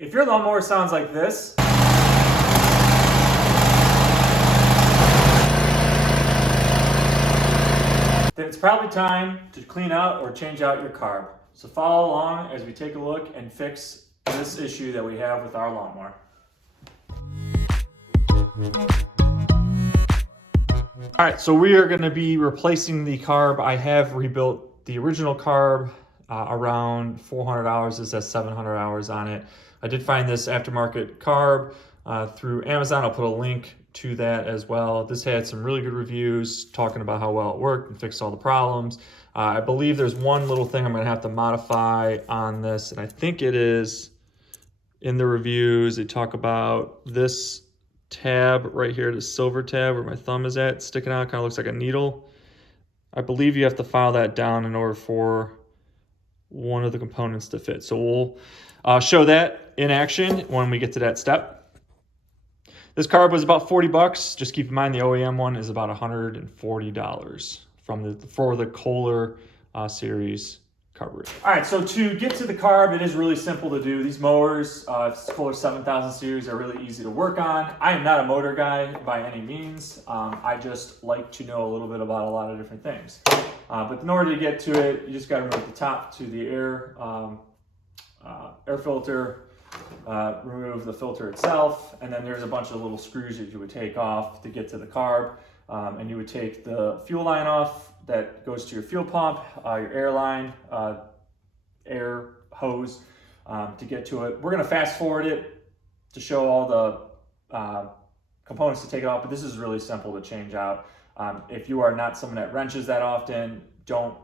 If your lawnmower sounds like this, then it's probably time to clean out or change out your carb. So follow along as we take a look and fix this issue that we have with our lawnmower. All right, so we are going to be replacing the carb. I have rebuilt the original carb around 400 hours. This has 700 hours on it. I did find this aftermarket carb through Amazon. I'll put a link to that as well. This had some really good reviews talking about how well it worked and fixed all the problems. I believe there's one little thing I'm going to have to modify on this, and I think it is in the reviews. They talk about this tab right here, the silver tab where my thumb is at, sticking out, kind of looks like a needle. I believe you have to file that down in order for one of the components to fit. So we'll show that in action when we get to that step. This carb was about 40 bucks. Just keep in mind the OEM one is about $140 for the Kohler series carburetor. All right, so to get to the carb, it is really simple to do. These mowers, Kohler 7000 series, are really easy to work on. I am not a motor guy by any means. I just like to know a little bit about a lot of different things. But in order to get to it, you just got to remove the top to the air filter, remove the filter itself, and then there's a bunch of little screws that you would take off to get to the carb. And you would take the fuel line off that goes to your fuel pump, your air line, air hose to get to it. We're going to fast forward it to show all the components to take it off, but this is really simple to change out. If you are not someone that wrenches that often, don't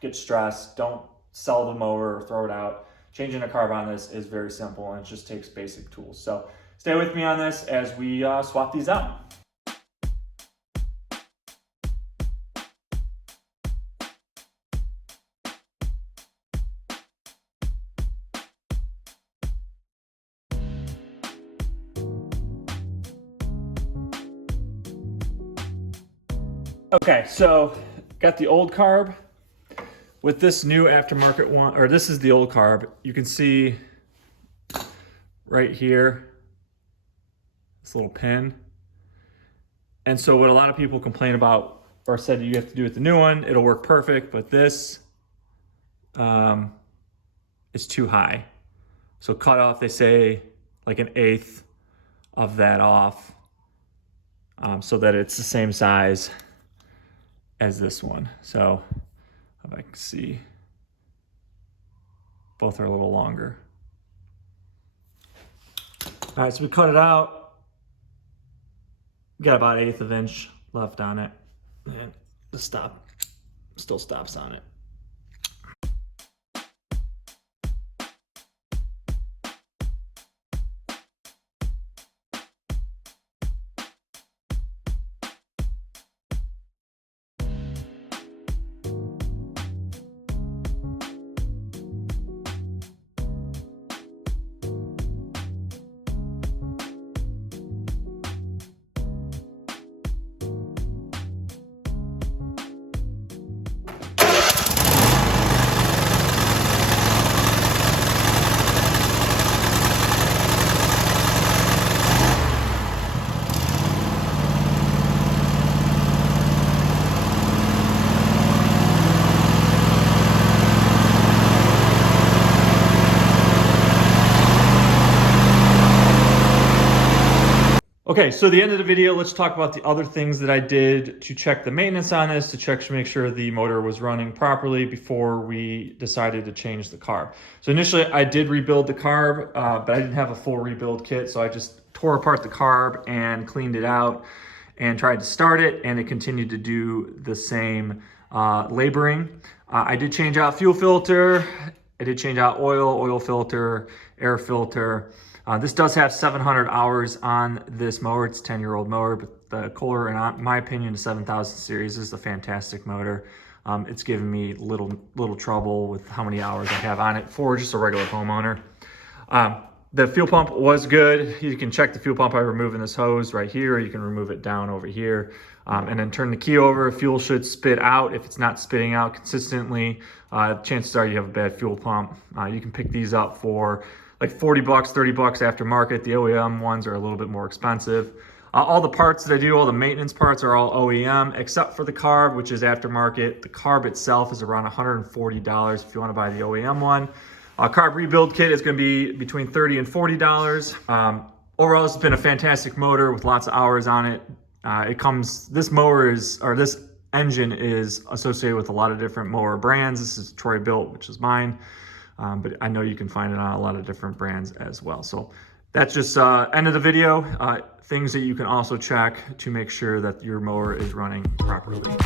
get stressed. Don't sell the mower or throw it out. Changing a carb on this is very simple, and it just takes basic tools. So stay with me on this as we swap these out. Okay, so got the old carb with this new aftermarket one, or this is the old carb. You can see right here, this little pin. And so what a lot of people complain about or said you have to do with the new one, it'll work perfect, but this is too high. So cut off, they say, like 1/8 of that off so that it's the same size as this one. So if I can see, both are a little longer. All right, so we cut it out. Got about 1/8 of an inch left on it, and the stop still stops on it. Okay, so the end of the video, let's talk about the other things that I did to check the maintenance on this, to make sure the motor was running properly before we decided to change the carb. So initially I did rebuild the carb, but I didn't have a full rebuild kit, so I just tore apart the carb and cleaned it out and tried to start it, and it continued to do the same laboring. I did change out fuel filter, I did change out oil filter, air filter. This does have 700 hours on this mower. It's a 10-year-old mower, but the Kohler, in my opinion, the 7000 series is a fantastic motor. It's given me little trouble with how many hours I have on it for just a regular homeowner. The fuel pump was good. You can check the fuel pump by removing this hose right here. You can remove it down over here, and then turn the key over. Fuel should spit out. If it's not spitting out consistently, chances are you have a bad fuel pump. You can pick these up for like 40 bucks, 30 bucks aftermarket. The OEM ones are a little bit more expensive. All the parts that I do, all the maintenance parts are all OEM, except for the carb, which is aftermarket. The carb itself is around $140 if you want to buy the OEM one. Carb rebuild kit is going to be between $30 and $40. Overall, this has been a fantastic motor with lots of hours on it. This mower is, or this engine is associated with a lot of different mower brands. This is Troy-Bilt, which is mine. But I know you can find it on a lot of different brands as well. So that's just end of the video. Things that you can also check to make sure that your mower is running properly.